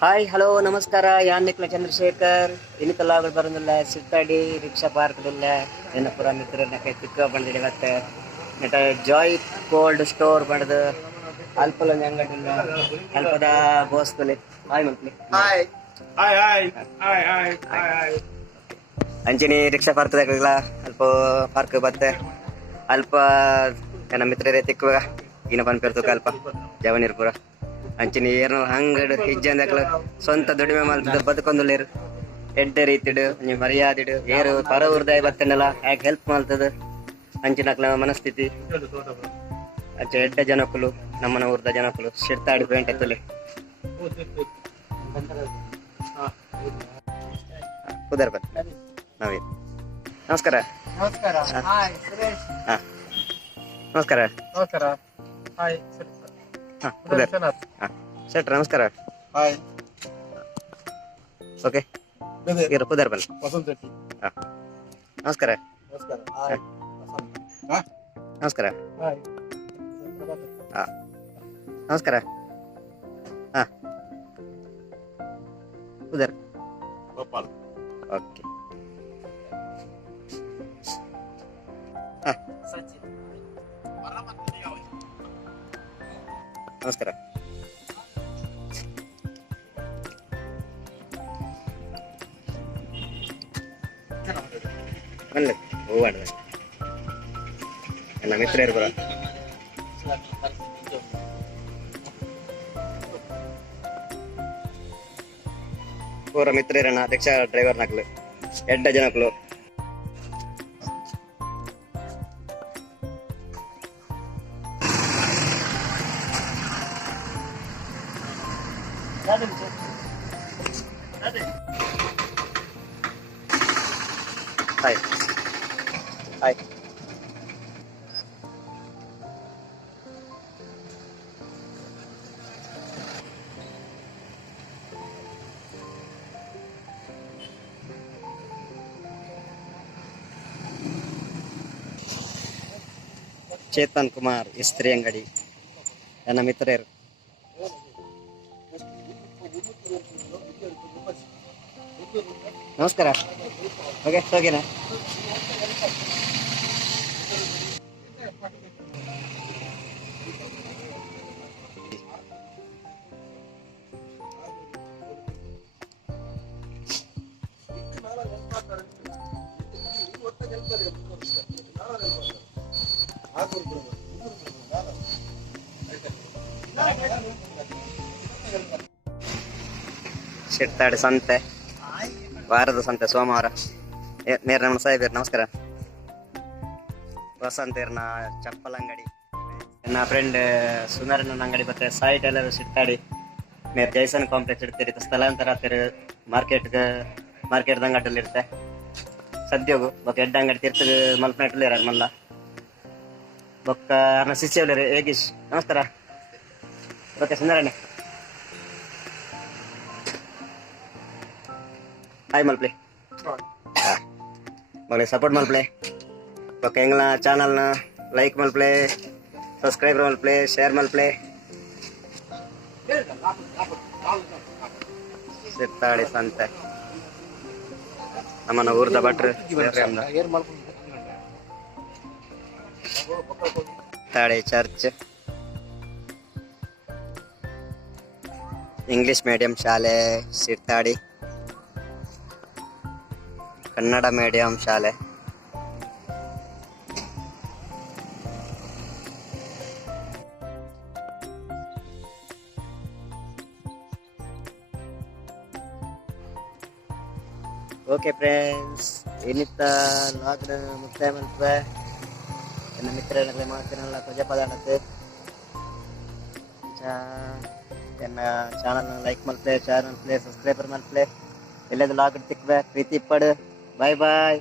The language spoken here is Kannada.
ಹಾಯ್ ಹಲೋ ನಮಸ್ಕಾರ ಯಾನ್ನಿಕ್ಲ ಚಂದ್ರಶೇಖರ್ ಇನ್ನಿಕಲ್ಲ ಬರೋದಿಲ್ಲ ಸಿಗ್ತಾಡಿ ರಿಕ್ಷಾ ಪಾರ್ಕ್ದಿಲ್ಲ ಏನಪುರ ಮಿತ್ರನಕ್ಕೆ ತಿಕ್ಕ ಬಂದಿದೆ ಮತ್ತೆ ನೆಟ ಜಾಯ್ ಕೋಲ್ಡ್ ಸ್ಟೋರ್ ಬಡ್ದು ಅಲ್ಪಲೊಂದು ಅಂಗಡಿಲ್ಲ ಅಲ್ಪದ ಗೋಸ್ತಲಿ ಹಾಯ್ ಮಂತ್ಲಿ ಹಾಯ್ ಹಾಯ್ ಹಾಯ್ ಹಾಯ್ ಹಾಯ್ ಹಾಯ್ ಹಾಯ್ ಅಂಚಿನಿ ರಿಕ್ಷಾ ಪಾರ್ಕ್ದಾಗಲ್ಲ ಅಲ್ಪ ಪಾರ್ಕ್ ಬತ್ತೆ ಅಲ್ಪ ನನ್ನ ಮಿತ್ರರೇ ತಿಕ್ಕುವ ಇನ್ನ ಬಂದ್ಬಿಡ್ತು ಅಲ್ಪ ಜವನೀರ್ ಪುರ ಅಂಚಿನಿ ಏನು ಹಂಗಡ್ ಹಿಜ್ಜಂದಕ್ಲ ಸ್ವಂತ ದುಡಿಮೆ ಮಾಡ್ತಿದ್ದ ಬದುಕೊಂದುಲ್ಲೇರು ಎಡ್ಡೆ ರೀತಿಡು ಒಂಜಿ ಮರ್ಯಾದಿಡು ಏರು ಪರ ಊರ್ದಾಯ ಬತ್ತನಲ್ಲ ಯಾಕೆ ಹೆಲ್ಪ್ ಮಾಡ್ತದ ಅಂಚಿನಕ್ಲ ಮನಸ್ಥಿತಿ ಅಂಚೆ ಎಡ್ಡೆ ಜನಕ್ಕಲು ನಮ್ಮನ ಊರ್ದ ಜನಕ್ಕಲು ಶಿರ್ತಾಡಿ ಪೇಂಟ್ ಎತ್ತಲೆ ಉದರ್ ಬರ್ ನಾವೇ ನಮಸ್ಕಾರ ನಮಸ್ಕಾರ ಹಾಯ್ ಸುರೇಶ್ ಹಾ ನಮಸ್ಕಾರ ನಮಸ್ಕಾರ ಹಾಯ್ ಹಾ ಉದರ್ ಹಾ ಶೆಟ್ರ್ ನಮಸ್ಕಾರ ಹಾಯ್ ಓಕೆ ಇರು ಉದರ್ ಬಲ್ ವಸಂತ್ ಶೆಟ್ಟಿ ಹಾ ನಮಸ್ಕಾರ ನಮಸ್ಕಾರ ಹಾಯ್ ವಸಂತ್ ನಮಸ್ಕಾರ ಹಾಯ್ ಹಾ ನಮಸ್ಕಾರ ಹಾ ಉದರ್ ಗೋಪಾಲ್ ಓಕೆ ಹಾ ಸಚಿನ್ ನಮಸ್ಕಾರ ಅಲ್ಲ ಹೋಗಾಡ್ದ ನನ್ನ ಮಿತ್ರ ಇರ್ಬರ ಪೂರ ಮಿತ್ರ ಇರೋಣ ರಿಕ್ಷಾ ಡ್ರೈವರ್ ನಾಕ್ಲು ಎಡ್ಡ ಜನಕ್ಲು ಹಾಯ್ ಹಾಯ್ ಚೇತನ್ ಕುಮಾರ್ ಇಸ್ತ್ರಿ ಅಂಗಡಿ ನನ್ನ ಮಿತ್ರರು ನಮಸ್ಕಾರ ಓಕೆ ಓಕೆನಾ ಶಿರ್ತಾಡಿ ಸಂತೆ ವಾರದ ಸಂತೆ ಸೋಮವಾರ ನೇರ ನಮ್ಮ ಸಾಹೇಬ್ ನಮಸ್ಕಾರ ವಸಂತ ಇರ್ನ ಚಪ್ಪಲ್ ಅಂಗಡಿ ನನ್ನ ಫ್ರೆಂಡ್ ಸುನರನ ಅಂಗಡಿ ಬತ್ತೆ ಸಾಯಿ ಟೈಲರ್ ಶಿರ್ತಾಡಿ ನೇರ್ ಜೈಸನ್ ಕಾಂಪ್ಲೆಕ್ಸ್ ಇಡ್ತೀರಿ ಸ್ಥಳಾಂತರ ಆಗ್ತೀರಿ ಮಾರ್ಕೆಟ್ ಅಂಗಡಿಯಲ್ಲಿ ಇರುತ್ತೆ ಸದ್ಯೋಗು ಬೊಕ್ಕ ಎಡ್ಡ ಅಂಗಡಿ ತೀರ್ಥದ ಮಲ್ಪನಾಟಲ್ಲಿ ಇರ ಮಲ್ಲ ಬೊಕ್ಕ ಅರ್ನ ಶಿಷ್ಯವಲ್ಲಿ ಹೇಗೀಶ್ ನಮಸ್ಕಾರ ಓಕೆ ಸುಂದರಣ್ಣ ಹಾಯ್ ಮಲ್ಪ್ಲೆ ಮಗ ಸಪೋರ್ಟ್ ಮಲ್ಪ್ಲೆ ಬೊಕ್ಕ ಎಂಗ್ಲ ಚಾನಲ್ನ ಲೈಕ್ ಮಲ್ಪ್ಲೆ ಸಬ್ಸ್ಕ್ರೈಬರ್ ಮಲ್ಪ್ಲೆ ಶೇರ್ ಮಲ್ಪ್ಲೆ ಸಿರ್ತಾಡಿ ಸಂತೆ ನಮ್ಮನ್ನ ಊರ್ದ ಭಟ್ರು ತಾಡಿ ಚರ್ಚ್ ಇಂಗ್ಲಿಷ್ ಮೀಡಿಯಂ ಶಾಲೆ ಸಿರ್ತಾಡಿ ಕನ್ನಡ ಮೀಡಿಯಂ ಶಾಲೆ ಓಕೆ ಫ್ರೆಂಡ್ಸ್ ಇನ್ನಿತ್ತ ಲಾಗ್ನ ಮುಕ್ತಾಯ ಮಾಡ್ತವೆ ನನ್ನ ಮಿತ್ರರನ್ನೆಲ್ಲ ಮಾಡ್ತೀನಲ್ಲ ಪ್ರಜೆ ಪದಾರ್ಥ ನನ್ನ ಚಾನಲ್ನ ಲೈಕ್ ಮಾಡ್ತೇವೆ ಚಾನಲ್ ಪ್ಲೇ ಸಬ್ಸ್ಕ್ರೈಬರ್ ಮಾಡ್ತೇವೆ ಎಲ್ಲದು ಲಾಗ್ ತಿಕ್ವೆ ಪ್ರೀತಿ ಪಡು ಬಾಯ್ ಬಾಯ್